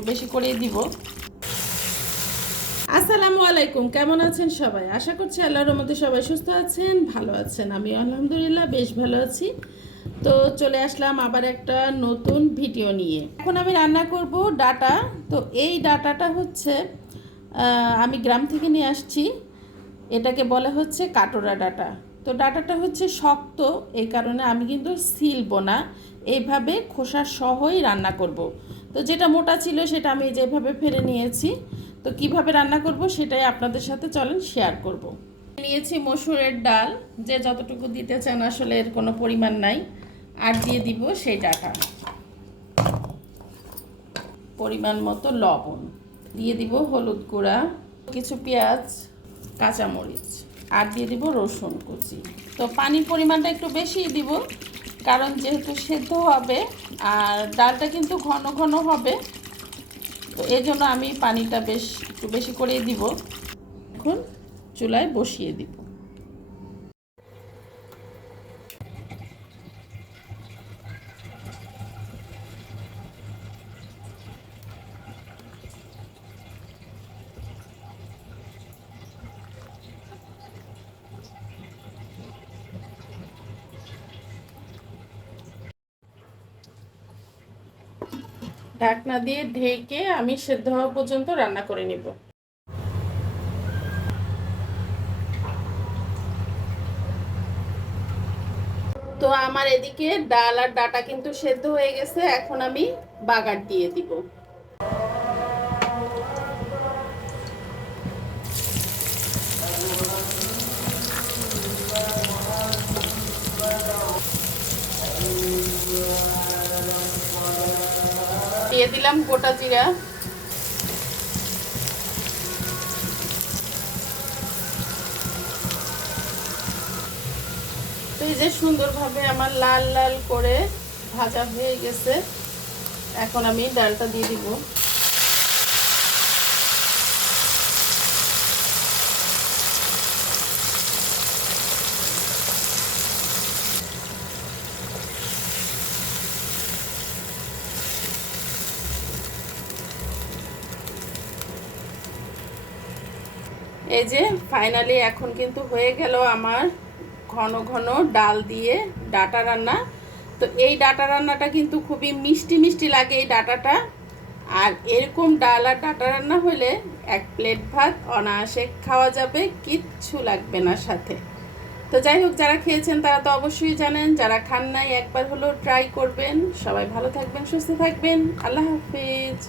একটু বেশি করেই দিব। আসসালামু আলাইকুম, কেমন আছেন সবাই? আশা করছি আল্লাহর মধ্যে সবাই সুস্থ আছেন, ভালো আছেন। আমি আলহামদুলিল্লাহ বেশ ভালো আছি। তো চলে আসলাম আবার একটা নতুন ভিডিও নিয়ে। এখন আমি রান্না করব ডাটা। তো এই ডাটাটা হচ্ছে আমি গ্রাম থেকে নিয়ে আসছি। এটাকে বলা হচ্ছে কাটোরা ডাটা। তো ডাটাটা হচ্ছে শক্ত এই কারণে আমি কিন্তু সিলবো না। এইভাবে খোসা সহই রান্না করব। তো যেটা মোটা ছিল সেটা আমি যেভাবে ফেলে নিয়েছি, তো কীভাবে রান্না করব সেটাই আপনাদের সাথে চলেন শেয়ার করব। নিয়েছি মসুরের ডাল, যে যতটুকু দিতে চান আসলে এর কোনো পরিমাণ নাই, আর দিয়ে দিব সেই ডাটা। পরিমাণ মতো লবণ, দিয়ে দিব হলুদ গুঁড়া, কিছু পেঁয়াজ, কাঁচামরিচ, আর দিয়ে দিব রসুন কুচি। তো পানির পরিমাণটা একটু বেশি দিব কারণ যেহেতু সেদ্ধ হবে আর ডালটা কিন্তু ঘন ঘন হবে, তো এই জন্য আমি পানিটা বেশ একটু বেশি করে দিব। এখন চুলায় বসিয়ে দিব। ঢাকনা দিয়ে ঢেকে আমি সেদ্ধ হওয়া পর্যন্ত রান্না করে নিব। তো আমার এদিকে ডাল আর ডাটা কিন্তু সেদ্ধ হয়ে গেছে, এখন আমি বাগার দিয়ে দিব। দিয়ে দিলাম গোটা জিরা। তো এই যে সুন্দরভাবে আমার লাল লাল করে ভাজা হয়ে গেছে। এখন আমি ডালটা দিয়ে দিব। এই যে ফাইনালি এখন কিন্তু হয়ে গেল আমার ঘন ঘন ডাল দিয়ে ডাটা রান্না। তো এই ডাটা রান্নাটা কিন্তু খুবই মিষ্টি মিষ্টি লাগে এই ডাটাটা। আর এরকম ডাল আর ডাটা রান্না হলে এক প্লেট ভাত, অনায়াসে খাওয়া যাবে, কিচ্ছু লাগবে না সাথে। তো যাই হোক, যারা খেয়েছেন তারা তো অবশ্যই জানেন, যারা খান নাই একবার হলেও ট্রাই করবেন। সবাই ভালো থাকবেন, সুস্থ থাকবেন। আল্লাহ হাফিজ।